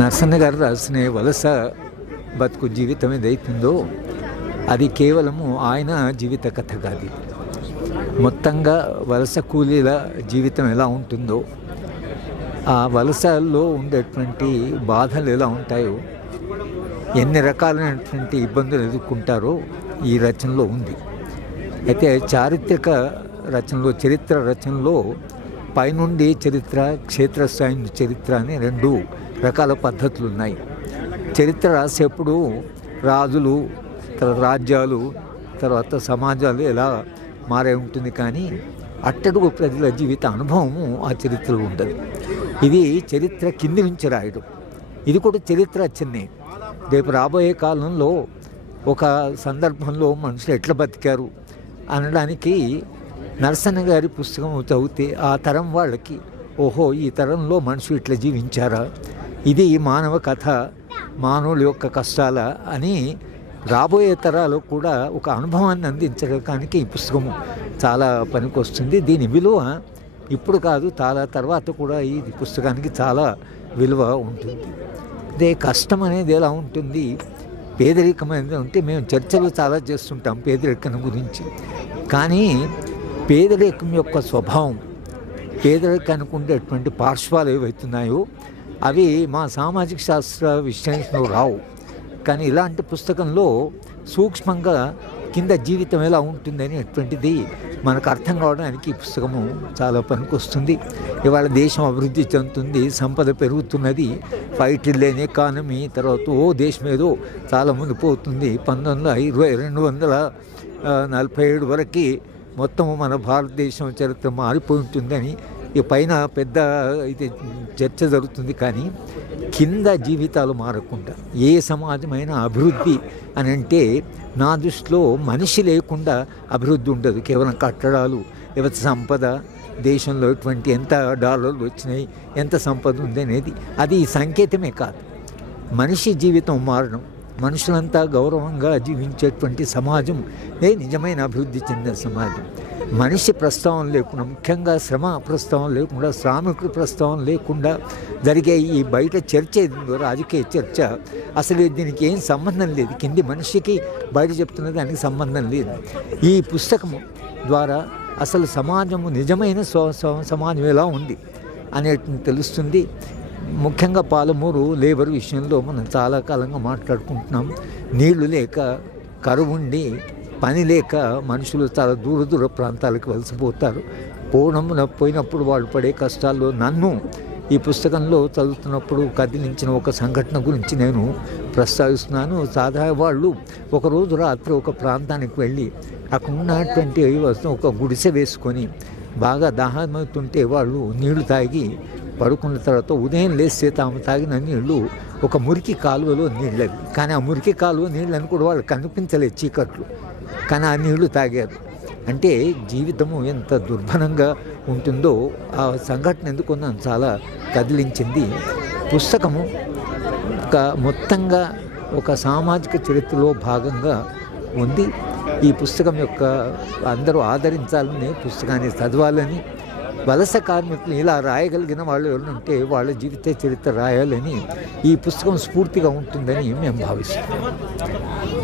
నరసన్న గారు రాసిన వలస బతుకు జీవితం ఏదైతుందో అది కేవలము ఆయన జీవిత కథ కాదు. మొత్తంగా వలస కూలీల జీవితం ఎలా ఉంటుందో, ఆ వలసల్లో ఉండేటువంటి బాధలు ఎలా ఉంటాయో, ఎన్ని రకాలైనటువంటి ఇబ్బందులు ఎదుర్కొంటారో ఈ రచనలో ఉంది. అయితే చారిత్రక రచనలో, చరిత్ర రచనలో పైనుండి చరిత్ర, క్షేత్రస్థాయి చరిత్ర అని రెండు రకాల పద్ధతులు ఉన్నాయి. చరిత్ర రాసేప్పుడు రాజులు, తర్వాత రాజ్యాలు, తర్వాత సమాజాలు ఎలా మారే ఉంటుంది, కానీ అట్టడుగు ప్రజల జీవిత అనుభవము ఆ చరిత్రలో ఉండదు. ఇది చరిత్ర కింది నుంచి రాయడం. ఇది కూడా చరిత్ర రచనే. రేపు రాబోయే కాలంలో ఒక సందర్భంలో మనుషులు ఎట్లా బతికారు అనడానికి నరసన్న గారి పుస్తకం చదివితే ఆ తరం వాళ్ళకి, ఓహో ఈ తరంలో మనుషులు ఇట్లా జీవించారా, ఇది మానవ కథ, మానవుల యొక్క కష్టాల అని రాబోయే తరాలు కూడా ఒక అనుభవాన్ని అందించడానికి ఈ పుస్తకము చాలా పనికొస్తుంది. దీని విలువ ఇప్పుడు కాదు, చాలా తర్వాత కూడా ఈ పుస్తకానికి చాలా విలువ ఉంటుంది. అదే కష్టం అనేది ఎలా ఉంటుంది, పేదరికం అనేది ఉంటే మేము చర్చలు చాలా చేస్తుంటాం పేదరికం గురించి. కానీ పేదరికం యొక్క స్వభావం, పేదరికానికి ఉండేటువంటి పార్శ్వాలు ఏవైతున్నాయో అవి మా సామాజిక శాస్త్ర విశ్లేషణలో రావు. కానీ ఇలాంటి పుస్తకంలో సూక్ష్మంగా కింద జీవితం ఎలా ఉంటుంది అనేటువంటిది మనకు అర్థం కావడానికి ఈ పుస్తకము చాలా పనికొస్తుంది. ఇవాళ దేశం అభివృద్ధి చెందుతుంది, సంపద పెరుగుతున్నది, 5 ట్రిలియన్ ఎకానమీ, తర్వాత దేశం ఏదో చాలా ముందు పోతుంది. 247 వరకు మొత్తం మన భారతదేశం చరిత్ర మారిపోయి ఉంటుందని ఈ పైన పెద్ద ఇది చర్చ జరుగుతుంది. కానీ కింద జీవితాలు మారకుండా ఏ సమాజమైనా అభివృద్ధి అని అంటే నా దృష్టిలో మనిషి లేకుండా అభివృద్ధి ఉండదు. కేవలం కట్టడాలు, లేకపోతే సంపద, దేశంలో ఎటువంటి ఎంత డాలర్లు వచ్చినాయి, ఎంత సంపద ఉంది అనేది అది సంకేతమే కాదు. మనిషి జీవితం మారడం, మనుషులంతా గౌరవంగా జీవించేటువంటి సమాజం నిజమైన అభివృద్ధి చెందిన సమాజం. మనిషి ప్రస్తావన లేకుండా, ముఖ్యంగా శ్రమ ప్రస్తావన లేకుండా, శ్రామికుల ప్రస్తావన లేకుండా జరిగే ఈ బయట చర్చ ఏదో రాజకీయ చర్చ, అసలు దీనికి ఏం సంబంధం లేదు. కింది మనిషికి బయట చెప్తున్న దానికి సంబంధం లేదు. ఈ పుస్తకము ద్వారా అసలు సమాజము, నిజమైన సమాజం ఎలా ఉంది అనేటువంటి తెలుస్తుంది. ముఖ్యంగా పాలమూరు లేబర్ విషయంలో మనం చాలా కాలంగా మాట్లాడుకుంటున్నాం. నీళ్లు లేక, కరువుండి, పని లేక మనుషులు చాలా దూర ప్రాంతాలకు వలసపోతారు. పోయినప్పుడు వాళ్ళు పడే కష్టాల్లో నన్ను ఈ పుస్తకంలో చదువుతున్నప్పుడు కదిలించిన ఒక సంఘటన గురించి నేను ప్రస్తావిస్తున్నాను. సాధారణ వాళ్ళు ఒకరోజు రాత్రి ఒక ప్రాంతానికి వెళ్ళి అక్కడ ఉన్నటువంటి ఒక గుడిసె వేసుకొని బాగా దాహమవుతుంటే వాళ్ళు నీళ్లు తాగి పడుకున్న తర్వాత ఉదయం లేస్తే తాము తాగిన నీళ్లు ఒక మురికి కాలువలో నీళ్ళవి. కానీ ఆ మురికి కాలువ నీళ్ళని కూడా వాళ్ళు కనిపించలేదు చీకట్లు, కానీ ఆ నీళ్లు తాగారు. అంటే జీవితము ఎంత దుర్భరంగా ఉంటుందో ఆ సంఘటన ఎందుకు నన్ను చాలా కదిలించింది. పుస్తకము మొత్తంగా ఒక సామాజిక చరిత్రలో భాగంగా ఉంది. ఈ పుస్తకం యొక్క అందరూ ఆదరించాలని, పుస్తకాన్ని చదవాలని, వలస కార్మికులు ఇలా రాయగలిగిన వాళ్ళు ఎవరుంటే వాళ్ళ జీవిత చరిత్ర రాయాలని ఈ పుస్తకం స్ఫూర్తిగా ఉంటుందని మేము భావిస్తున్నాం.